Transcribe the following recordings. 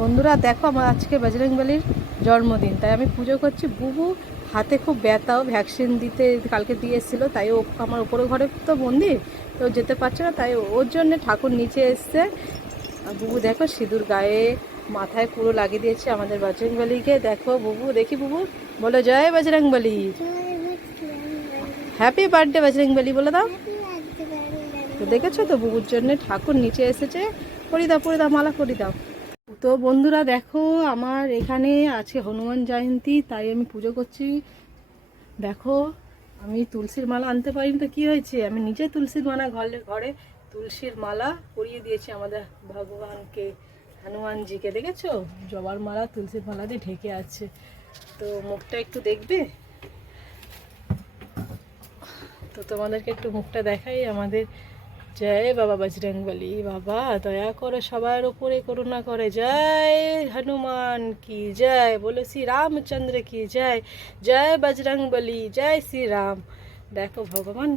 বন্ধুরা, দেখো আমার আজকে বজরংবলির জন্মদিন। তাই আমি পুজো করছি। বুবু হাতে খুব ব্যথাও ভ্যাকসিন দিতে কালকে দিয়ে এসেছিল, তাই ও আমার উপরে ঘরে তো বন্দি তো যেতে পারছে না, তাই ওর জন্য ঠাকুর নিচে এসছে। বুবু দেখো সিঁদুর গায়ে, মাথায় পুরো লাগিয়ে দিয়েছে আমাদের বজরংবলিকে দেখো বুবু, দেখি বুবু, বলো জয় বজরংবলি হ্যাপি বার্থডে বজরংবলি বলে দাও। তো দেখেছ তো বুবুর জন্য ঠাকুর নিচে এসেছে। পরি দাও পরি দাও, মালা করি দাও। তো বন্ধুরা দেখো, আমার এখানে আজকে হনুমান জয়ন্তী, তাই আমি পুজো করছি। দেখো, আমি তুলসীর মালা আনতে পারিনি তো কি হয়েছে? আমি নিজে তুলসীর মালা ঘরে ঘরে তুলসীর মালা পরিয়ে দিয়েছি আমাদের ভগবানকে, হনুমানজিকে, দেখেছ? জবার মালা, তুলসীর মালা দিয়ে ঢেকে আছে। তো মুখটা একটু দেখবে? তো তোমাদেরকে একটু মুখটা দেখাই আমাদের জয় বাবা বজরংবলী। বাবা, দয়া করো সবার উপরে করুণা করে। জয় হনুমান কি জয়? বলো শ্রী রামচন্দ্র কি জয়? জয় বজরংবলী, জয় শ্রী রাম দেখো ভগবান,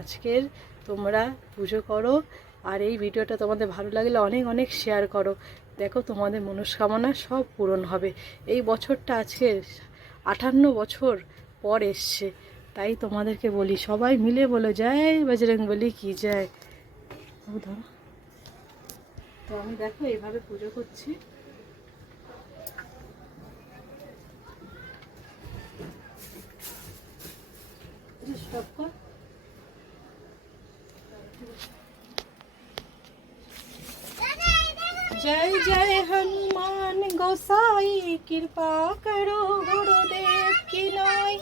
আজকের তোমরা পুজো করো। আর এই ভিডিওটা তোমাদের ভালো লাগলে অনেক অনেক শেয়ার করো। দেখো তোমাদের মনস্কামনা সব পূরণ হবে। এই বছরটা আজকে আটান্ন বছর পর এসছে। তাই তোমাদেরকে বলি সবাই মিলে বলো জয় বজরং বলি কি জয় ও ধরো তো আমি দেখো এইভাবে পুজো করছি স্টপ কর जय जय हनुमान गोसाई कृपा करो गुरुदेव की नाई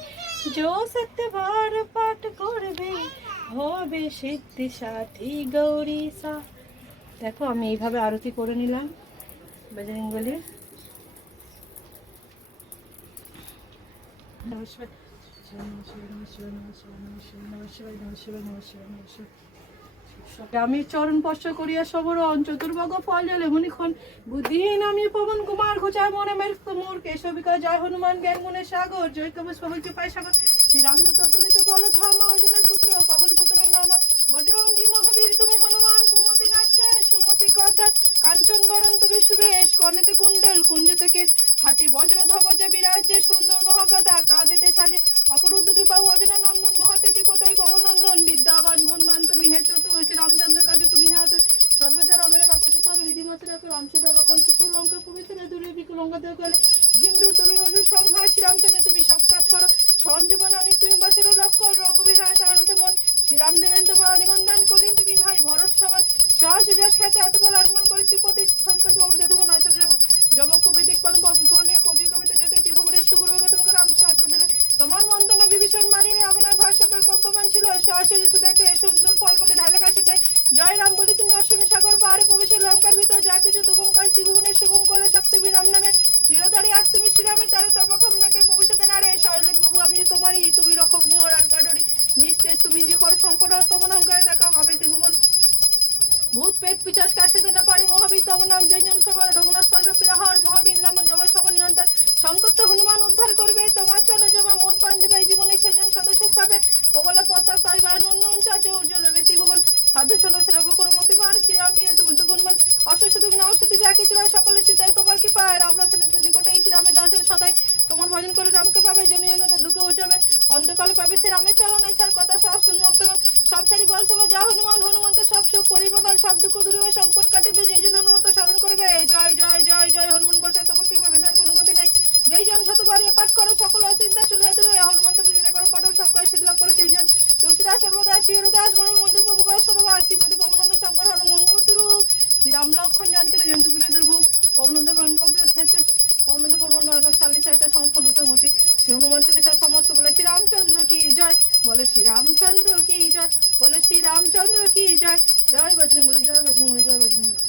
জোসত সত্যবার পাঠ করবে হবে সিদ্ধি সাথী গৌরী সা দেখো, আমি এইভাবে আরতি করে নিলাম, বজরং বলে নমস্কার নমস্কার নমস্কার নমস্কার নমস্কার নমস্কার নমস্কার নমস্কার নমস্কার। আমি চরণ স্পর্শ করিয়া সবরণ চতুর্ভগ ফল জলে মুনিক্ষণ বুদ্ধিহীন আমি পবন কুমার ঘোচায় মনে মের মোর কেশবিকা, জয় হনুমান, জ্ঞান গুণের সাগর জয় কবচ পবন কৃপায় সাগর। শ্রীরামদূত অতুলিত বল ধর্ম অর্জুনের পুত্র, পবন পুত্র নাম। বজরঙ্গী মহাবীর, তুমি হনুমান, কুমতি নাশ্যে সুমতি কথা। কাঞ্চন বরণ, তুমি সুবেশ, কর্ণেতে কুণ্ডল, কুঞ্জতে কেশ। হাতে বজ্র ধ্বজ বিরাজ্যে, সুন্দর মহাকথা, কাঁদেতে সাজে। অপরুদ্ধ 个都过来。প্রবেশের লঙ্কার ভিতর যা কিছু তুগম কাজ ত্রিভুবনের সুগম করে সপ্তমী রাম নামে চিরদারি আজ তুমি শ্রীরামে তারে তবাকম নাকে ভবিষ্যতে না রে শৈলেন বাবু আমি যে তোমারই, তুমি রক্ষক মোর আর কাডরি নিস্তেজ তুমি যে করো সংকট, তোমার অহংকারে দেখা হবে ত্রিভুবন। ভূত পেট পিচাস কাছে না পারে মহাবীর করে রামকে পাবে জন্য তো দুঃখ উঠাবে অন্ধকালে পাবে সে রামের চরণে, তার কথা সব শুনমত সব সারি বল সবা যা হনুমান হনুমন্ত সব সুখ করিব সব দুঃখ দূরে সংকট কাটিবে যে জন্য হনুমন্ত স্মরণ করবে। জয় জয় জয় জয়, হনুমান গোসাই তোমাকে। শ্রীরামচন্দ্র কি জয়? বলে শ্রীরামচন্দ্র কি জয়? জয় বজরঙ্গলি জয় বজরঙ্গলি জয় বজরঙ্গলি